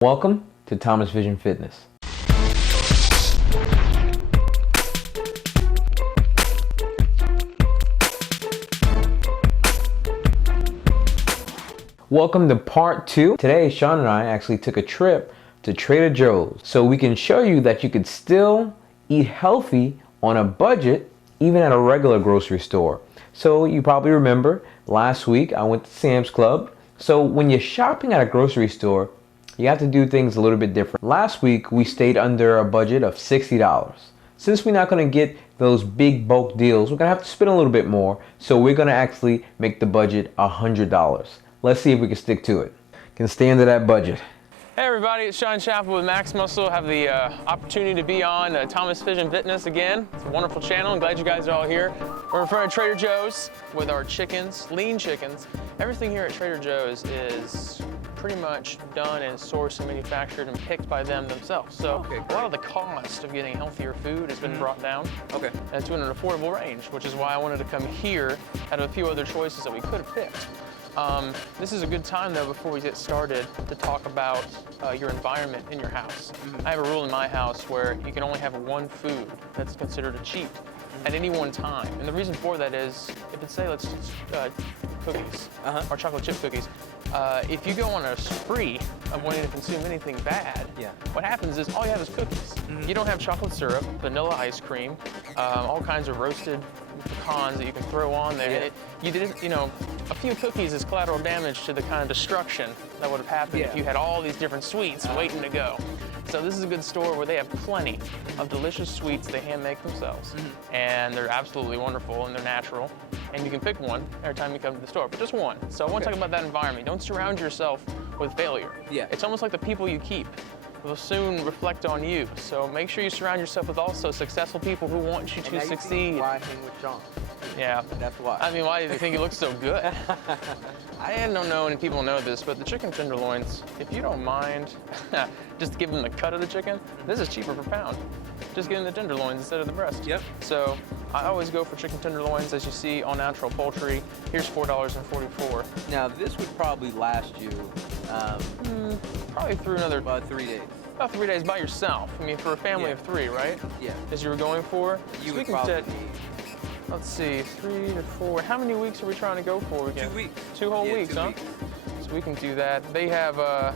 Welcome to Thomas Vision Fitness. Welcome to part 2. Today, Sean and I actually took a trip to Trader Joe's so we can show you that you could still eat healthy on a budget even at a regular grocery store. So you probably remember last week I went to Sam's Club. So when you're shopping at a grocery store, you have to do things a little bit different. Last week we stayed under a budget of $60. Since we're not going to get those big bulk deals, we're going to have to spend a little bit more. So we're going to actually make the budget $100. Let's see if we can stick to it. Can stay under that budget. Hey everybody, it's Sean Chappell with Max Muscle. I have the opportunity to be on Thomas Vision Fitness again. It's a wonderful channel. I'm glad you guys are all here. We're in front of Trader Joe's with our chickens, lean chickens. Everything here at Trader Joe's is pretty much done and sourced and manufactured and picked by them themselves. So a lot of the cost of getting healthier food has been brought down and to an affordable range, which is why I wanted to come here out of a few other choices that we could have picked. This is a good time though before we get started to talk about your environment in your house. I have a rule in my house where you can only have one food that's considered a cheat at any one time. And the reason for that is, if it's say, let's cookies or chocolate chip cookies, if you go on a spree of wanting to consume anything bad, what happens is all you have is cookies. You don't have chocolate syrup, vanilla ice cream, all kinds of roasted pecans that you can throw on there. A few cookies is collateral damage to the kind of destruction that would have happened if you had all these different sweets waiting to go. So this is a good store where they have plenty of delicious sweets they hand make themselves. And they're absolutely wonderful and they're natural. And you can pick one every time you come to the store, but just one. So I want to talk about that environment. Don't surround yourself with failure. It's almost like the people you keep will soon reflect on you. So make sure you surround yourself with also successful people who want you to succeed. Why I hang with John? Yeah. That's why. I mean, why do you think he looks so good? I don't know any people know this, but the chicken tenderloins, if you don't mind, just give them the cut of the chicken, this is cheaper per pound. Just getting the tenderloins instead of the breast. So I always go for chicken tenderloins, as you see, all natural poultry. Here's $4.44. Now this would probably last you probably through another about 3 days. About 3 days by yourself. I mean, for a family of 3, right? As you were going for. You would probably let's see, 3 to 4. How many weeks are we trying to go for again? 2 weeks. 2 whole weeks, 2 huh? weeks. So we can do that. They have,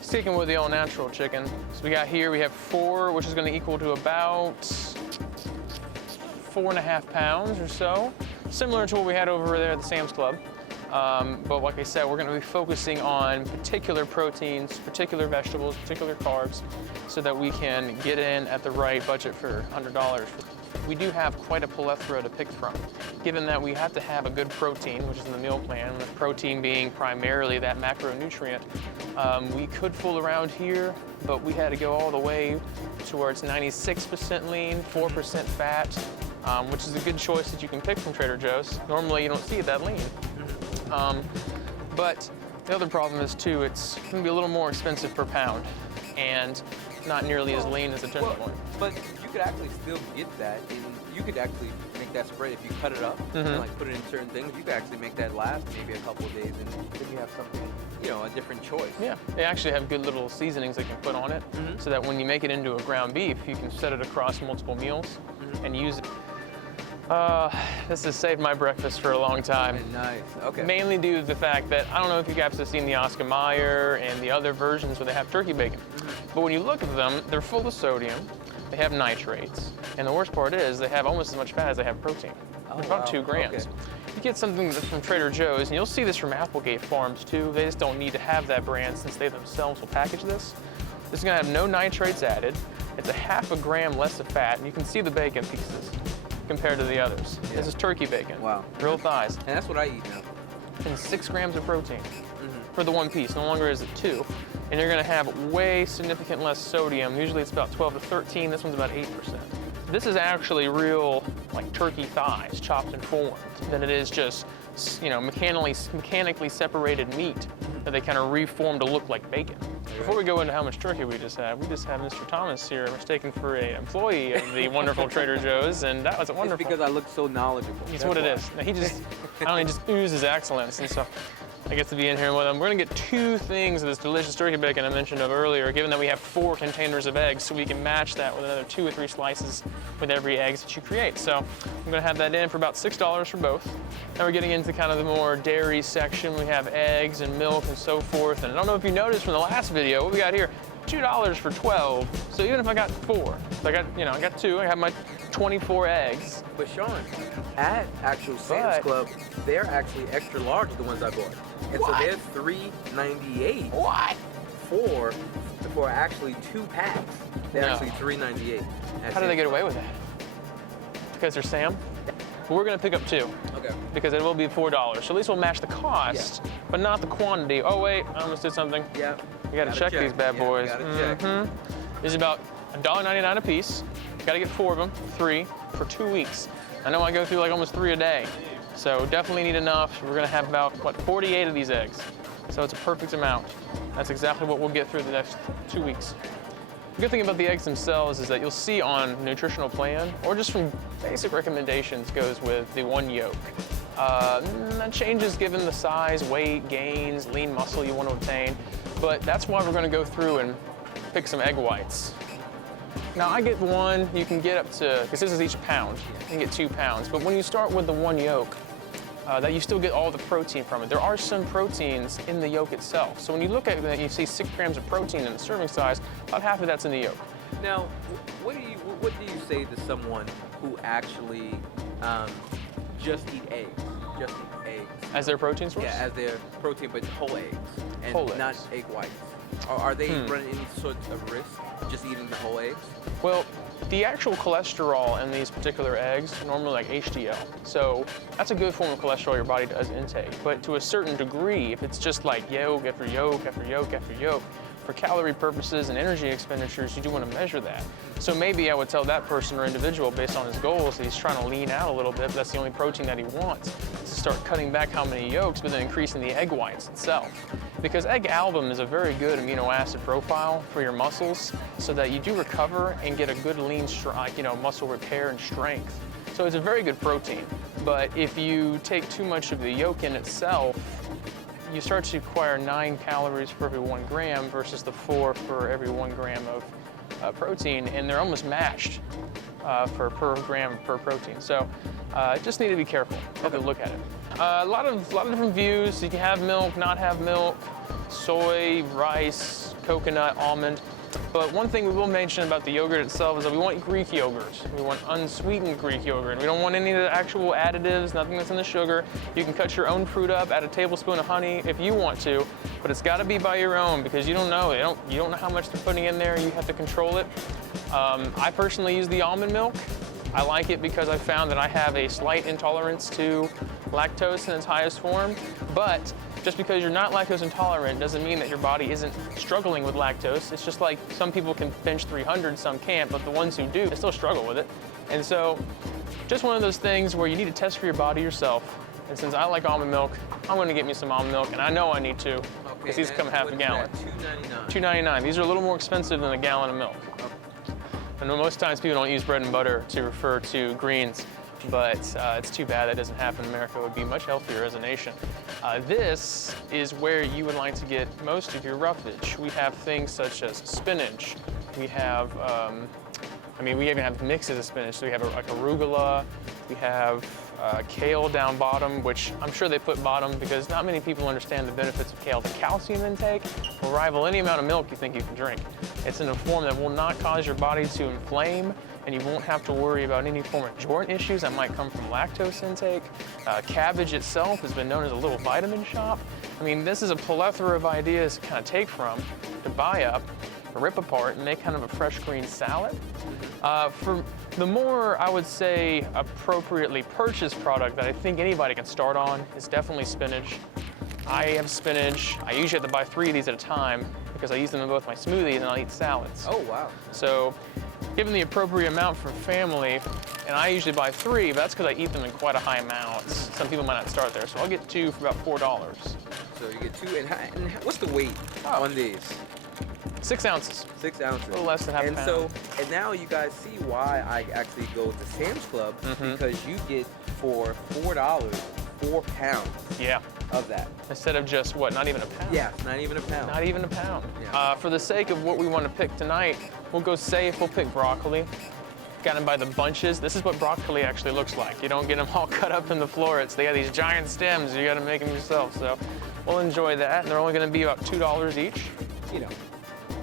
sticking with the all natural chicken. So we got here, we have 4, which is gonna equal to about 4.5 pounds or so. Similar to what we had over there at the Sam's Club. But like I said, we're going to be focusing on particular proteins, particular vegetables, particular carbs, so that we can get in at the right budget for $100. We do have quite a plethora to pick from, given that we have to have a good protein, which is in the meal plan, with protein being primarily that macronutrient. We could fool around here, but we had to go all the way towards 96% lean, 4% fat, which is a good choice that you can pick from Trader Joe's. Normally you don't see it that lean. But the other problem is too, it's going to be a little more expensive per pound and not nearly as lean as a tenderloin. But you could actually still get that, and you could actually make that spread if you cut it up and like put it in certain things. You could actually make that last maybe a couple of days, and then you have something, a different choice. Yeah, they actually have good little seasonings they can put on it, so that when you make it into a ground beef, you can set it across multiple meals and use it. This has saved my breakfast for a long time. Nice, okay. Mainly due to the fact that, I don't know if you guys have seen the Oscar Mayer and the other versions where they have turkey bacon. But when you look at them, they're full of sodium, they have nitrates, and the worst part is they have almost as much fat as they have protein. It's about 2 grams. You get something that's from Trader Joe's, and you'll see this from Applegate Farms too. They just don't need to have that brand since they themselves will package this. This is gonna have no nitrates added. It's a ½ gram less of fat, and you can see the bacon pieces compared to the others. This is turkey bacon. Wow. Real thighs. And that's what I eat now. And 6 grams of protein for the 1 piece. No longer is it 2. And you're gonna have way significant less sodium. Usually it's about 12 to 13. This one's about 8%. This is actually real, like turkey thighs, chopped and formed, than it is just, mechanically separated meat that they kind of reform to look like bacon. Before we go into how much turkey we just had Mr. Thomas here mistaken for an employee of the wonderful Trader Joe's, and that was wonderful. It's because I look so knowledgeable. That's what it is. He just, he just oozes excellence, and so that gets to be in here with them. We're gonna get 2 things of this delicious turkey bacon I mentioned of earlier, given that we have 4 containers of eggs, so we can match that with another 2 or 3 slices with every eggs that you create. So I'm gonna have that in for about $6 for both. Now we're getting into kind of the more dairy section. We have eggs and milk and so forth. And I don't know if you noticed from the last video, what we got here, $2 for 12. So even if I got 4, so I got 2, I have my 24 eggs. But Sean, at actual Sam's Club, they're actually extra large, the ones I bought. And What? so they're $3.98. What? For actually 2 packs. They're No. actually $3.98. How do they get away with that? Because they're Sam? Well, we're gonna pick up 2. Okay. Because it will be $4. So at least we'll match the cost, but not the quantity. Oh wait, I almost did something. Yeah. You gotta check these bad boys. This is about $1.99 a piece. Gotta get 4 of them, 3 for 2 weeks. I know I go through like almost 3 a day. So definitely need enough. We're gonna have about, 48 of these eggs. So it's a perfect amount. That's exactly what we'll get through the next 2 weeks. The good thing about the eggs themselves is that you'll see on nutritional plan, or just from basic recommendations, goes with the 1 yolk. That changes given the size, weight, gains, lean muscle you want to obtain, but that's why we're going to go through and pick some egg whites. Now I get 1, you can get up to, because this is each pound, you can get 2 pounds, but when you start with the 1 yolk, that you still get all the protein from it. There are some proteins in the yolk itself. So when you look at it, you see 6 grams of protein in the serving size, about half of that's in the yolk. Now, what do you say to someone who actually just eat eggs? Just eat eggs. As their protein source? Yeah, as their protein, but whole eggs. And Whole not eggs. egg whites. Are they running any sort of risk just eating the whole eggs? Well, the actual cholesterol in these particular eggs, normally like HDL. So that's a good form of cholesterol your body does intake. But to a certain degree, if it's just like yolk after yolk after yolk after yolk, for calorie purposes and energy expenditures, you do want to measure that. So maybe I would tell that person or individual based on his goals that he's trying to lean out a little bit, but that's the only protein that he wants. To start cutting back how many yolks, but then increasing the egg whites itself. Because egg album is a very good amino acid profile for your muscles so that you do recover and get a good lean, muscle repair and strength. So it's a very good protein. But if you take too much of the yolk in itself, you start to acquire 9 calories for every 1 gram versus the 4 for every 1 gram of protein, and they're almost matched per gram per protein. So just need to be careful. Have to look at it. A lot of different views. You can have milk, not have milk, soy, rice, coconut, almond. But one thing we will mention about the yogurt itself is that we want Greek yogurt. We want unsweetened Greek yogurt. We don't want any of the actual additives, nothing that's in the sugar. You can cut your own fruit up, add a tablespoon of honey if you want to, but it's gotta be by your own because you don't know. You don't know how much they're putting in there. You have to control it. I personally use the almond milk. I like it because I found that I have a slight intolerance to lactose in its highest form, but just because you're not lactose intolerant doesn't mean that your body isn't struggling with lactose. It's just like some people can bench 300, some can't, but the ones who do, they still struggle with it. And so, just one of those things where you need to test for your body yourself. And since I like almond milk, I'm gonna get me some almond milk, and I know I need to, because these come half a gallon. $2.99. These are a little more expensive than a gallon of milk. I know most times people don't use bread and butter to refer to greens, but it's too bad that doesn't happen in America. It would be much healthier as a nation. This is where you would like to get most of your roughage. We have things such as spinach. We have, we even have mixes of spinach. So we have like arugula. We have kale down bottom, which I'm sure they put bottom because not many people understand the benefits of kale. The calcium intake will rival any amount of milk you think you can drink. It's in a form that will not cause your body to inflame, and you won't have to worry about any form of joint issues that might come from lactose intake. Cabbage itself has been known as a little vitamin shop. I mean, this is a plethora of ideas to kind of take from, to buy up, rip apart, and make kind of a fresh green salad. For the more, I would say, appropriately purchased product that I think anybody can start on is definitely spinach. I have spinach. I usually have to buy 3 of these at a time because I use them in both my smoothies and I'll eat salads. Oh, wow. So, given the appropriate amount for family, and I usually buy 3, but that's because I eat them in quite a high amount. Some people might not start there, so I'll get 2 for about $4. So you get 2, and what's the weight on these? 6 ounces. 6 ounces. A little less than half a pound. And now you guys see why I actually go to Sam's Club, because you get for $4, 4 pounds. Yeah. of that. Instead of just what, not even a pound? Yeah, not even a pound. Not even a pound. Yeah. For the sake of what we want to pick tonight, we'll go safe, we'll pick broccoli. Got them by the bunches. This is what broccoli actually looks like. You don't get them all cut up in the florets. They got these giant stems. You got to make them yourself. So we'll enjoy that. And they're only going to be about $2 each. You know,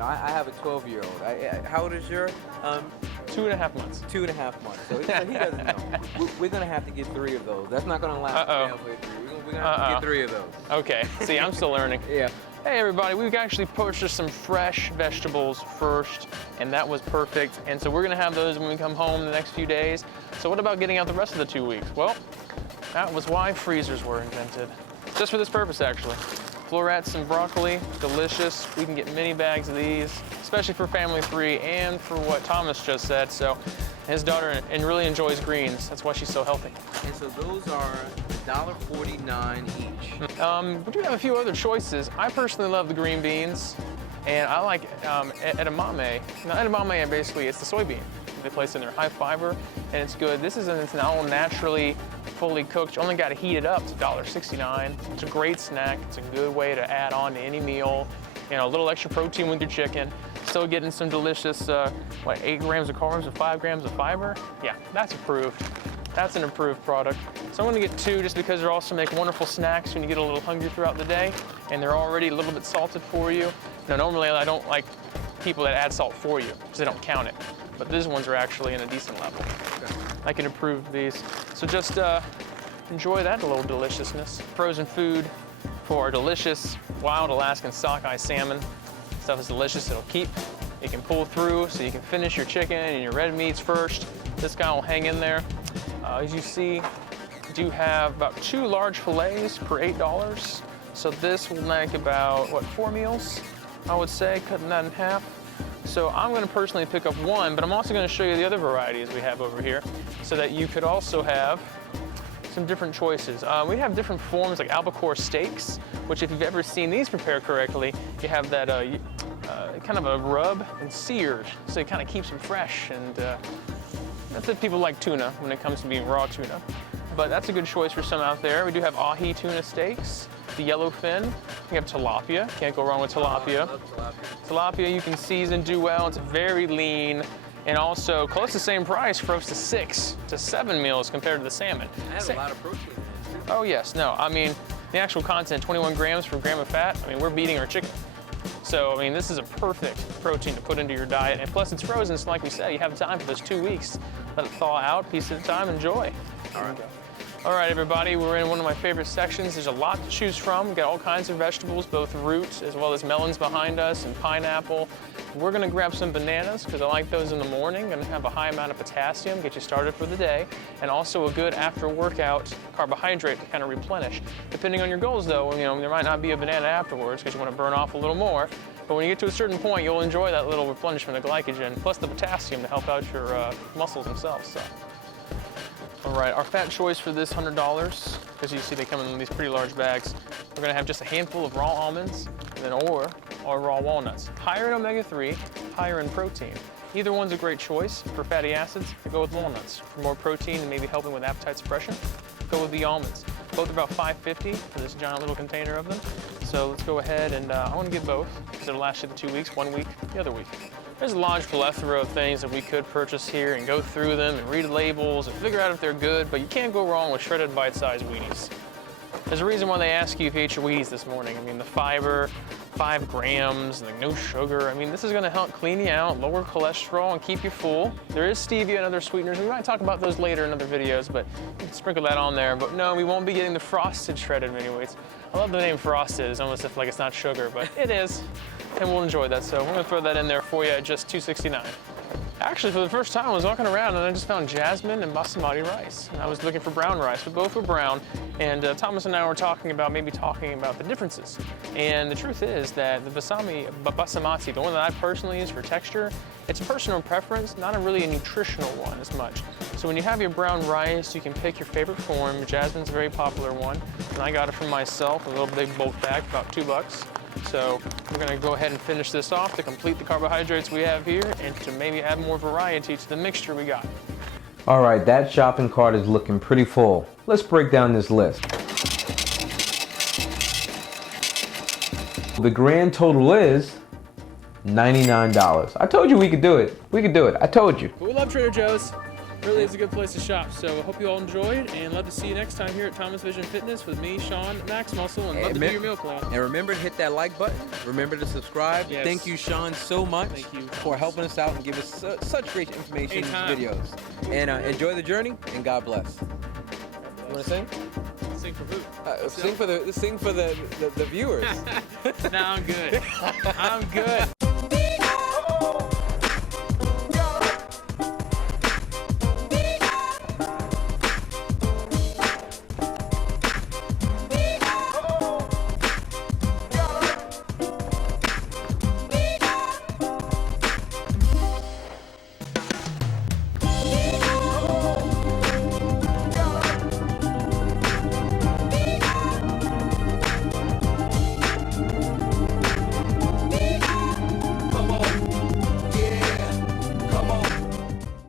I have a 12-year-old. How old is your? 2.5 months. 2.5 months. So he doesn't know. We're going to have to get 3 of those. That's not going to last halfway through. We're going to have to get 3 of those. Okay. See, I'm still learning. Yeah. Hey everybody, we've actually purchased some fresh vegetables first, and that was perfect. And so we're gonna have those when we come home the next few days. So what about getting out the rest of the 2 weeks? Well, that was why freezers were invented. Just for this purpose, actually. Florets and broccoli, delicious. We can get mini bags of these, especially for family 3 and for what Thomas just said. So his daughter really enjoys greens. That's why she's so healthy. And so those are $1.49 each. We do have a few other choices. I personally love the green beans, and I like edamame. Now, edamame, basically, it's the soybean. They place in there, high fiber, and it's good. It's now naturally fully cooked. You only got to heat it up. It's $1.69. It's a great snack. It's a good way to add on to any meal. You know, a little extra protein with your chicken. Still getting some delicious, 8 grams of carbs and 5 grams of fiber. Yeah, that's approved. That's an improved product. So I'm gonna get 2 just because they also make wonderful snacks when you get a little hungry throughout the day, and they're already a little bit salted for you. Now, normally I don't like people that add salt for you because they don't count it, but these ones are actually in a decent level. Okay. I can improve these. So just enjoy that little deliciousness. Frozen food for our delicious wild Alaskan sockeye salmon. Stuff is delicious, it'll keep. You can pull through so you can finish your chicken and your red meats first. This guy will hang in there. As you see, we do have about 2 large fillets for $8. So this will make about, 4 meals, I would say, cutting that in half. So I'm gonna personally pick up 1, but I'm also gonna show you the other varieties we have over here so that you could also have some different choices. We have different forms like albacore steaks, which if you've ever seen these prepared correctly, you have that kind of a rub and seared, so it kind of keeps them fresh, and that's if people like tuna when it comes to being raw tuna. But that's a good choice for some out there. We do have ahi tuna steaks, the yellowfin. We have tilapia, can't go wrong with tilapia. I love tilapia. Tilapia you can season, do well, it's very lean, and also close to the same price for up to 6 to 7 meals compared to the salmon. It has a lot of protein in it too. Oh yes, no, I mean, the actual content, 21 grams per gram of fat, I mean, we're beating our chicken. So, I mean, this is a perfect protein to put into your diet, and plus it's frozen, so like we said, you have time for those 2 weeks. Let it thaw out, piece at a time, enjoy. All right. All right, everybody, we're in one of my favorite sections. There's a lot to choose from. We've got all kinds of vegetables, both roots as well as melons behind us and pineapple. We're gonna grab some bananas because I like those in the morning. Gonna have a high amount of potassium, get you started for the day, and also a good after workout carbohydrate to kind of replenish. Depending on your goals though, you know, there might not be a banana afterwards because you wanna burn off a little more. But when you get to a certain point, you'll enjoy that little replenishment of glycogen, plus the potassium to help out your muscles themselves. So. All right, our fat choice for this $100, because you see they come in these pretty large bags, we're gonna have just a handful of raw almonds, and then or raw walnuts. Higher in omega-3, higher in protein. Either one's a great choice. For fatty acids, go with walnuts. For more protein and maybe helping with appetite suppression, go with the almonds. Both are about $5.50 for this giant little container of them. So let's go ahead and I wanna get both, because it'll last you the 2 weeks, 1 week, the other week. There's a large plethora of things that we could purchase here and go through them and read labels and figure out if they're good, but you can't go wrong with shredded bite-sized Wheaties. There's a reason why they ask you if you ate your Wheaties this morning. I mean, the fiber, 5 grams, like no sugar. I mean, this is gonna help clean you out, lower cholesterol, and keep you full. There is stevia and other sweeteners. We might talk about those later in other videos, but you can sprinkle that on there. But no, we won't be getting the frosted shredded mini wheats. I love the name frosted. It's almost like it's not sugar, but it is. And we'll enjoy that. So we're gonna throw that in there for you at just $2.69. Actually, for the first time, I was walking around and I just found jasmine and basmati rice. And I was looking for brown rice, but both were brown. And Thomas and I were talking about the differences. And the truth is that the basmati, the one that I personally use for texture, it's a personal preference, not really a nutritional one as much. So when you have your brown rice, you can pick your favorite form. Jasmine's a very popular one. And I got it for myself, a little big bulk bag, about $2. So we're gonna go ahead and finish this off to complete the carbohydrates we have here and to maybe add more variety to the mixture we got. All right, that shopping cart is looking pretty full. Let's break down this list. The grand total is $99. I told you we could do it. We could do it. I told you. But we love Trader Joe's. Really is a good place to shop. So I hope you all enjoyed, and love to see you next time here at Thomas Vision Fitness with me, Sean, Max Muscle, and love to do your meal plan. And remember to hit that like button. Remember to subscribe. Yes. Thank you, Sean, so much Thank you. for helping us out and giving us such great information in these videos. And enjoy the journey, and God bless. You want to sing? Sing for who? Sing for the viewers. No, I'm good. I'm good.